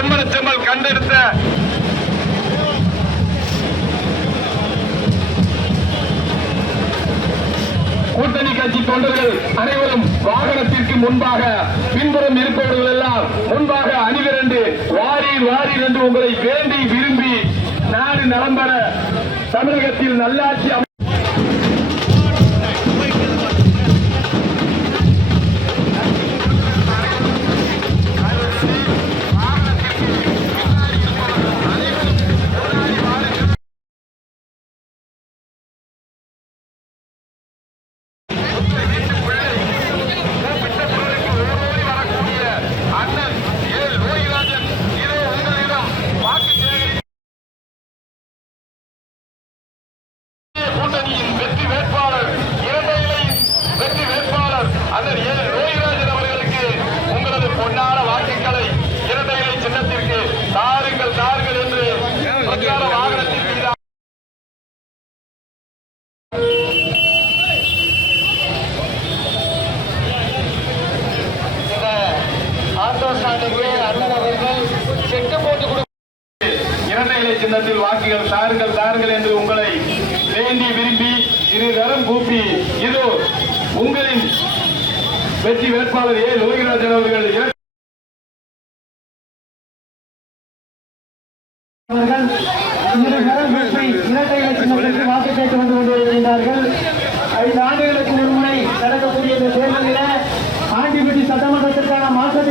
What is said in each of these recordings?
பொன்மனச்செம்மல் கண்டெடுத்த கூட்டணி கட்சி தொண்டர்கள் அனைவரும் வாகனத்திற்கு முன்பாக பின்புறம் இருப்பவர்கள் எல்லாம் முன்பாக அணிதிரண்டு வாரீர் வாரீர் என்று உங்களை வேண்டி விரும்பி நாடு நலம் பெற தமிழகத்தில் நல்லாட்சி வெற்றி வேட்பாளர் வெற்றி வேட்பாளர் அண்ணன் ரோஹிராஜன் அவர்களுக்கு உங்களது பொன்னான வாக்குகளை இரட்டை இலை சின்னத்திற்கு தாருங்கள் தாருங்கள் என்று பிரச்சார வாகனத்திற்கு அண்ணன் அவர்கள் செட்டு போட்டு இரட்டை இலை சின்னத்தில் வாக்குகள் தாருங்கள் தாருங்கள் என்று உங்களை வேண்டி விரும்பி இருகரம் கூப்பி இதோ உங்களின் வெற்றி வேட்பாளர் ரோஹிராஜன் அவர்கள் வாக்கு கேட்டு வந்து கொண்டிருக்கிறார்கள். 5 ஆண்டுகளுக்கு முன்முறை நடக்கக்கூடிய இந்த தேர்தலில் ஆண்டிப்பட்டி சட்டமன்றத்திற்கான மாற்றத்தை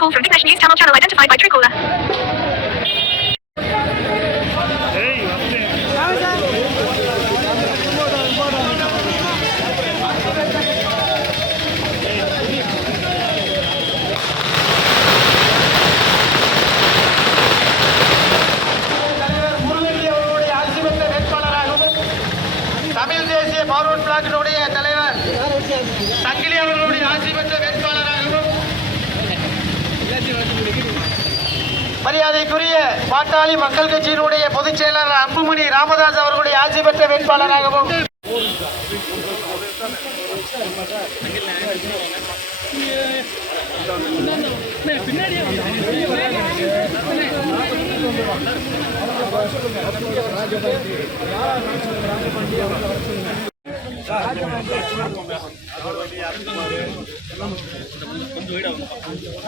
call from Vignesh News channel identified by Truecaller. Tamil தேசிய பார்வர்ட் பிளாக்கினுடைய தலைவர் சங்கிலி அவர்களுடைய ஆட்சி பெற்ற வேட்பாளராகவும் மரியாதைக்குரிய பாட்டாளி மக்கள் கட்சியினுடைய பொதுச் செயலாளர் அன்புமணி ராமதாஸ் அவர்களுடைய ஆட்சி பெற்ற வேட்பாளராகவும்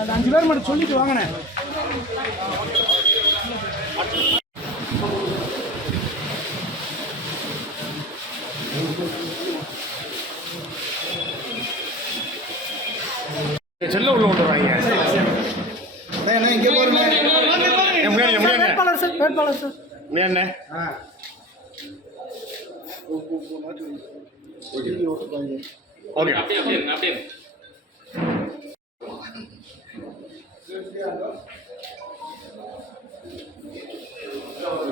அந்த 5 பேர் மட்டும் சொல்லிட்டு வாங்கினேன். செல்ல உள்ள கொண்டு வராங்க. வேட்பாளர் சார், வேட்பாளர் சார். ஓகே அப்படியே